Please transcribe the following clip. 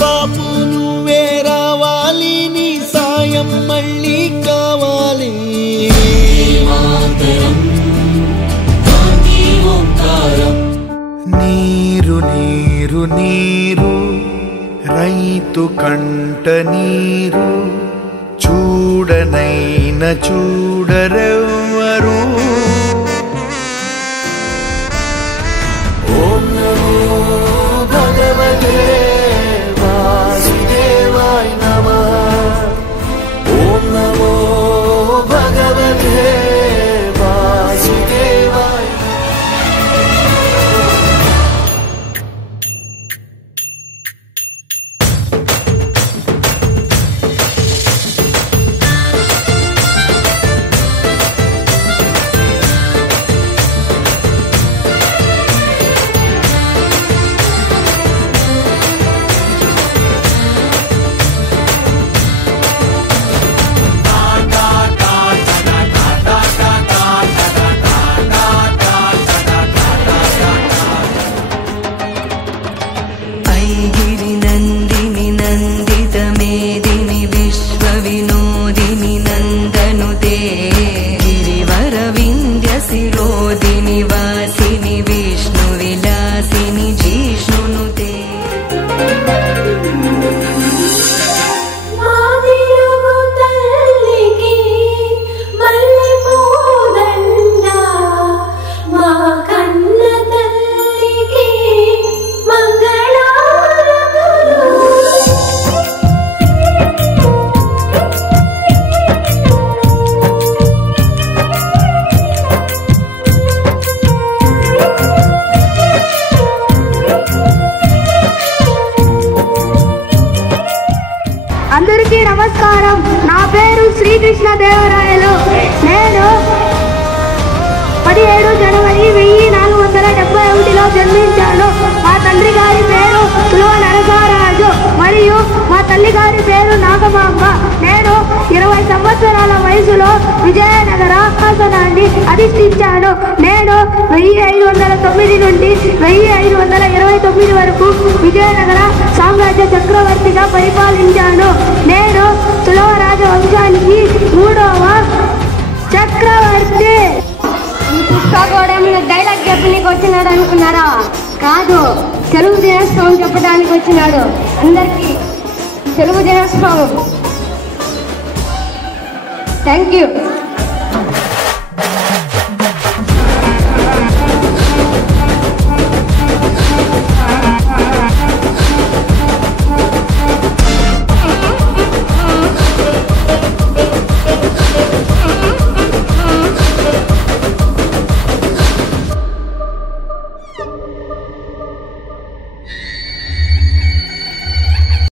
బాపు నువ్వే రావాలి, నీ సాయం మళ్ళీ కావాలి. నీరు నీరు నీరు రైతు కంట నీరు, చూడనైన చూడరెవ్వరు. ఓం నమో భగవతే వాసుదేవాయ నమః. ఓం నమో భగవతే వాసుదేవాయ. అందరికీ నమస్కారం. నా పేరు శ్రీకృష్ణదేవరాయలు. నేను 17 జనవరి 1471లో జన్మించాను. మా తండ్రి గారి పేరు తులువ నరసారాజు మరియు మా తల్లి గారి పేరు నాగమాంబ. నేను 20 సంవత్సరాల వయసులో విజయనగర సింహాసనాన్ని అధిష్ఠించాను. నేను 1509 నుండి 1529 వరకు విజయనగర సామ్రాజ్య చక్రవర్తిగా పరిపాలించాను. నేను తులువ రాజవంశానికి 3వ చక్రవర్తి. డైలాగ్ చెప్పడానికి వచ్చినాడు అనుకున్నారా? కాదు, తెలుగు దినోత్సవం చెప్పడానికి వచ్చినాడు. అందరికీ తెలుగు దినోత్సవం. Thank you.